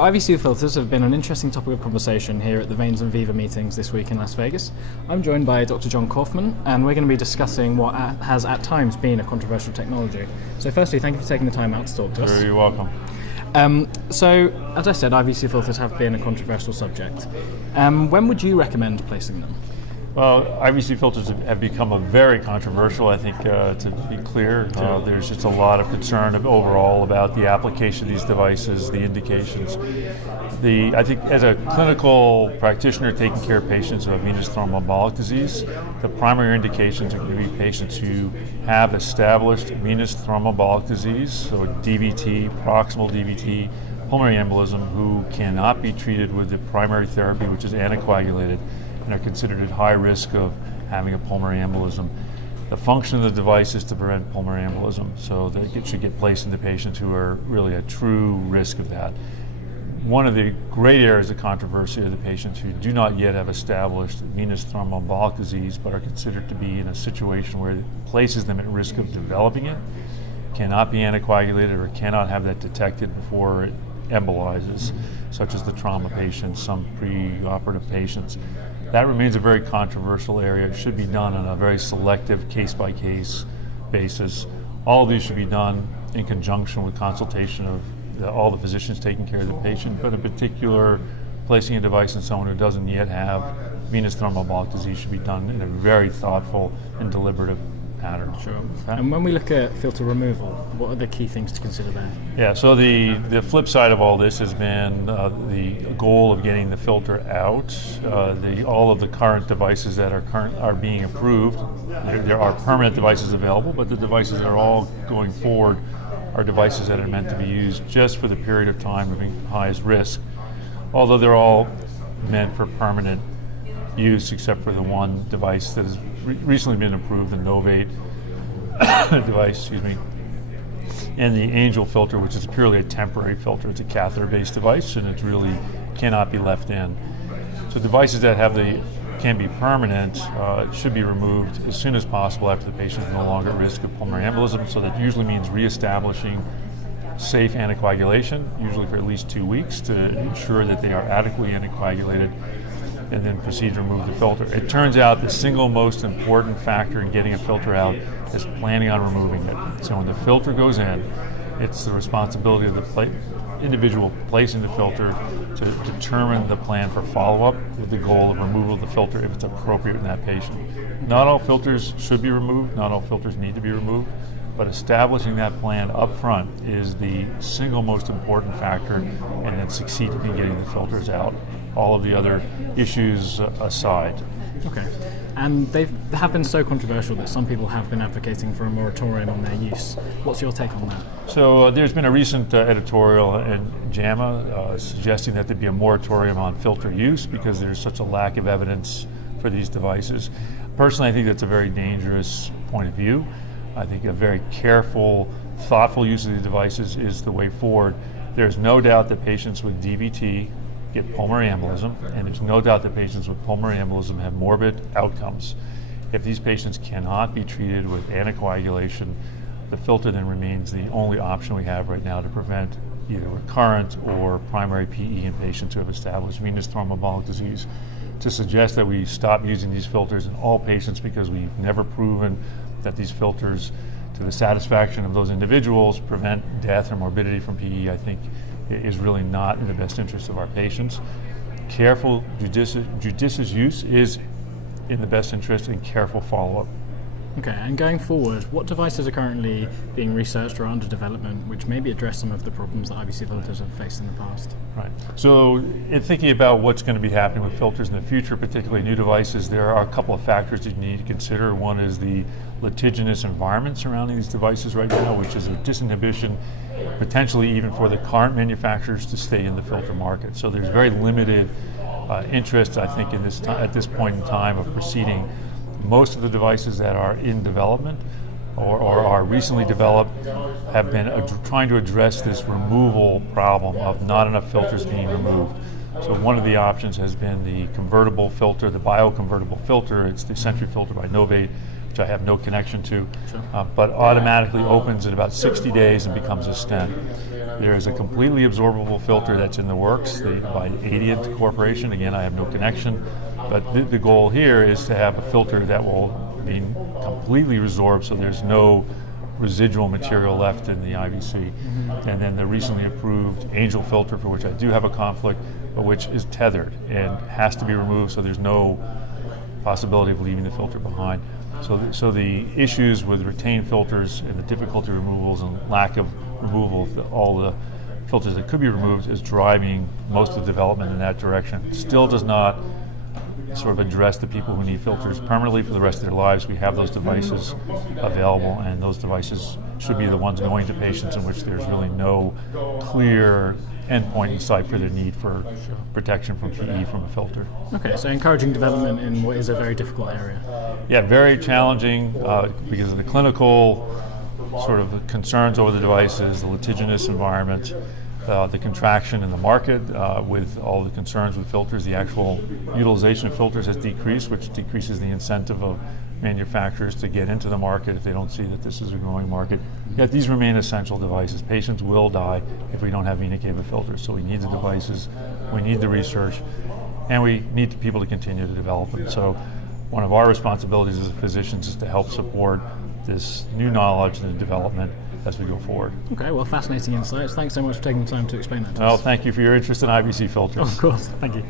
IVC filters have been an interesting topic of conversation here at the Veins and Viva meetings this week in Las Vegas. I'm joined by Dr. John Kaufman, and we're going to be discussing what has at times been a controversial technology. So firstly, thank you for taking the time out to talk to us. You're welcome. So, as I said, IVC filters have been a controversial subject. When would you recommend placing them? Well, IVC filters have become a very controversial, I think, to be clear. There's just a lot of concern overall about the application of these devices, the indications. I think as a clinical practitioner taking care of patients who have venous thromboembolic disease, the primary indications are going to be patients who have established venous thromboembolic disease, so DVT, proximal DVT, pulmonary embolism, who cannot be treated with the primary therapy, which is anticoagulated, and are considered at high risk of having a pulmonary embolism. The function of the device is to prevent pulmonary embolism, so that it should get placed into patients who are really at true risk of that. One of the great areas of controversy are the patients who do not yet have established venous thromboembolic disease but are considered to be in a situation where it places them at risk of developing it, cannot be anticoagulated or cannot have that detected before it embolizes, such as the trauma patients, some pre-operative patients. That remains a very controversial area. It should be done on a very selective case-by-case basis. All of these should be done in conjunction with consultation of all the physicians taking care of the patient, but in particular, placing a device in someone who doesn't yet have venous thromboembolic disease should be done in a very thoughtful and deliberative pattern. Sure. And when we look at filter removal, what are the key things to consider there? Yeah, so the flip side of all this has been the goal of getting the filter out. All of the current devices that are being approved, there are permanent devices available, but the devices that are all going forward are devices that are meant to be used just for the period of time of highest risk, although they're all meant for permanent use except for the one device that has recently been approved, the Novate device, and the Angel filter, which is purely a temporary filter. It's a catheter-based device, and it really cannot be left in. So devices that can be permanent should be removed as soon as possible after the patient is no longer at risk of pulmonary embolism. So that usually means reestablishing safe anticoagulation, usually for at least 2 weeks, to ensure that they are adequately anticoagulated, and then proceed to remove the filter. It turns out the single most important factor in getting a filter out is planning on removing it. So when the filter goes in, it's the responsibility of the individual placing the filter to determine the plan for follow-up with the goal of removal of the filter if it's appropriate in that patient. Not all filters should be removed, not all filters need to be removed, but establishing that plan up front is the single most important factor, and then succeeding in getting the filters out. All of the other issues aside. Okay. And they have been so controversial that some people have been advocating for a moratorium on their use. What's your take on that? So there's been a recent editorial in JAMA suggesting that there be a moratorium on filter use because there's such a lack of evidence for these devices. Personally, I think that's a very dangerous point of view. I think a very careful, thoughtful use of these devices is the way forward. There's no doubt that patients with DVT get pulmonary embolism, and there's no doubt that patients with pulmonary embolism have morbid outcomes. If these patients cannot be treated with anticoagulation, the filter then remains the only option we have right now to prevent either recurrent or primary PE in patients who have established venous thromboembolic disease. To suggest that we stop using these filters in all patients because we've never proven that these filters, to the satisfaction of those individuals, prevent death or morbidity from PE, I think is really not in the best interest of our patients. Careful, judicious use is in the best interest, and careful follow-up. Okay, and going forward, what devices are currently being researched or under development which maybe address some of the problems that IVC filters have faced in the past? Right. So in thinking about what's going to be happening with filters in the future, particularly new devices, there are a couple of factors that you need to consider. One is the litigious environment surrounding these devices right now, which is a disinhibition, potentially even for the current manufacturers to stay in the filter market. So there's very limited interest, I think, in at this point in time of proceeding. Most of the devices that are in development or are recently developed have been trying to address this removal problem of not enough filters being removed. So one of the options has been the convertible filter, the bioconvertible filter. It's the Sentry filter by Novate, which I have no connection to, but automatically opens in about 60 days and becomes a stent. There is a completely absorbable filter that's in the works by Adient Corporation. Again, I have no connection, but the goal here is to have a filter that will be completely resorbed, so there's no residual material left in the IVC. And then the recently approved Angel filter, for which I do have a conflict, but which is tethered and has to be removed, so there's no possibility of leaving the filter behind. So the issues with retained filters and the difficulty removals and lack of removal of all the filters that could be removed is driving most of the development in that direction. It still does not sort of address the people who need filters permanently for the rest of their lives. We have those devices available, and those devices should be the ones going to patients in which there's really no clear endpoint in sight for the need for protection from PE from a filter. Okay, so encouraging development in what is a very difficult area. Yeah, very challenging because of the clinical sort of concerns over the devices, the litigious environment, the contraction in the market with all the concerns with filters. The actual utilization of filters has decreased, which decreases the incentive of manufacturers to get into the market if they don't see that this is a growing market. Yet these remain essential devices. Patients will die if we don't have vena cava filters, so we need the devices, we need the research, and we need the people to continue to develop them. So one of our responsibilities as physicians is to help support this new knowledge and development as we go forward. Okay, well, fascinating insights. Thanks so much for taking the time to explain that to us. Well, thank you for your interest in IVC filters. Of course, thank you.